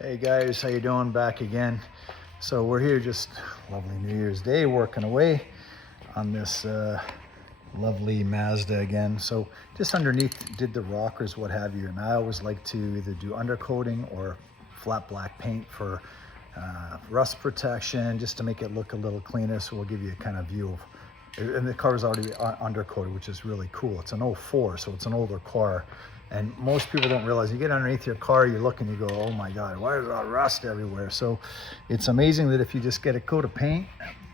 Hey guys, how you doing? Back again. So we're here, just lovely New Year's Day, working away on this lovely Mazda again. So just underneath did the rockers, what have you, and I always like to either do undercoating or flat black paint for rust protection, just to make it look a little cleaner. So we'll give you a kind of view of, and the car is already undercoated, which is really cool. It's an 04, so it's an older car. And most people don't realize, you get underneath your car, you look and you go, oh my God, why is there rust everywhere? So it's amazing that if you just get a coat of paint,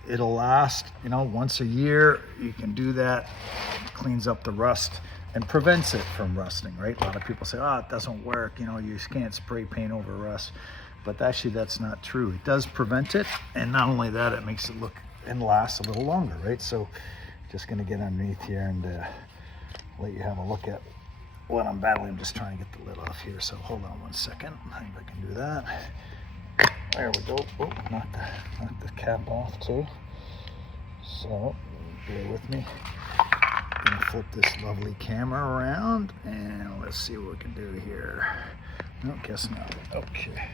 it'll last, once a year. You can do that. It cleans up the rust and prevents it from rusting, right? A lot of people say, it doesn't work. You can't spray paint over rust. But actually, that's not true. It does prevent it. And not only that, it makes it look and last a little longer, right? So just gonna get underneath here and let you have a look at what I'm battling. I'm just trying to get the lid off here, so hold on 1 second. I think I can do that. There we go. Oh, knock the cap off too. So bear with me. I'm gonna flip this lovely camera around and let's see what we can do here. No, guess not. Okay.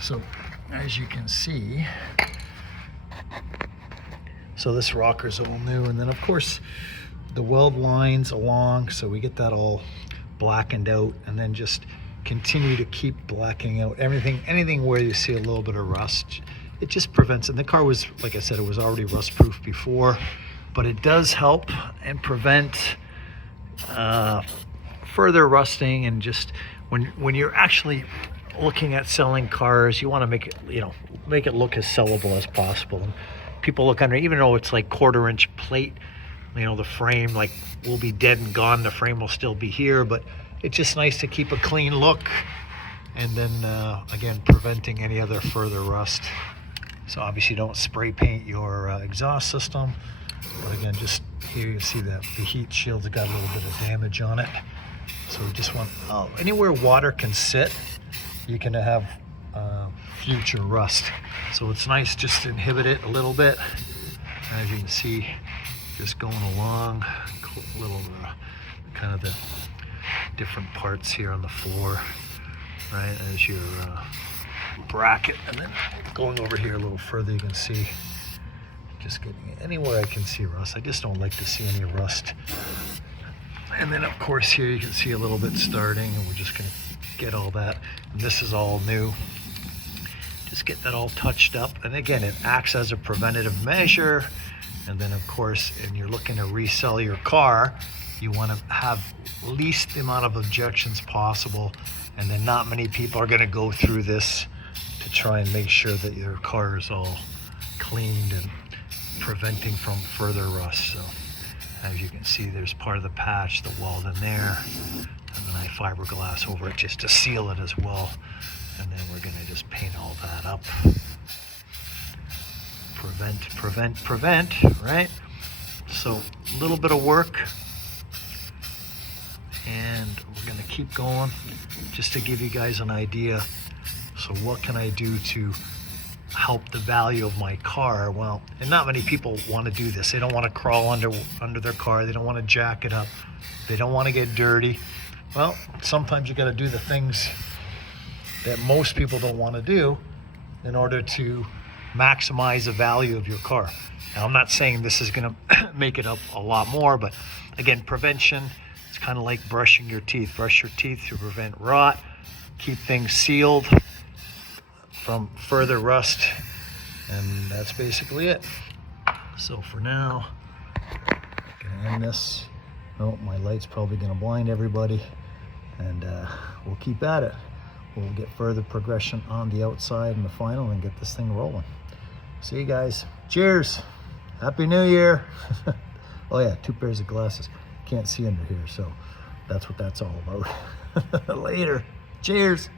So as you can see, so this rocker's all new, and then of course the weld lines along, so we get that all blackened out, and then just continue to keep blacking out anything where you see a little bit of rust. It just prevents it. And the car was, like I said, it was already rust proof before, but it does help and prevent further rusting. And just when you're actually looking at selling cars, you want to make it look as sellable as possible. And people look under, even though it's like 1/4-inch plate, the frame will be dead and gone, the frame will still be here, but it's just nice to keep a clean look, and then again, preventing any other further rust. So obviously don't spray paint your exhaust system, but again, just here you see that the heat shield's got a little bit of damage on it. So we just want, anywhere water can sit, you can have future rust. So it's nice just to inhibit it a little bit. As you can see, just going along, little kind of the different parts here on the floor, right, as your bracket. And then going over here a little further, you can see, just getting anywhere I can see rust. I just don't like to see any rust. And then of course here you can see a little bit starting, and we're just gonna get all that. And this is all new. Just get that all touched up. And again, it acts as a preventative measure. And then of course, and you're looking to resell your car, you want to have least amount of objections possible. And then not many people are going to go through this to try and make sure that your car is all cleaned and preventing from further rust. So as you can see, there's part of the patch, the weld in there, and then I fiberglass over it just to seal it as well. And then we're going to just paint all that up. Prevent, right? So a little bit of work, and we're gonna keep going just to give you guys an idea. So what can I do to help the value of my car? Well, and not many people want to do this. They don't want to crawl under their car. They don't want to jack it up. They don't want to get dirty. Well, sometimes you got to do the things that most people don't want to do in order to maximize the value of your car. Now, I'm not saying this is going to make it up a lot more, but again, prevention, it's kind of like brushing your teeth. Brush your teeth to prevent rot, keep things sealed from further rust, and that's basically it. So for now, I'm gonna end this. Oh, my light's probably gonna blind everybody, and we'll keep at it. We'll get further progression on the outside in the final and get this thing rolling. See you guys. Cheers. Happy New Year. Oh yeah, 2 pairs of glasses. Can't see under here, so that's what that's all about. Later. Cheers.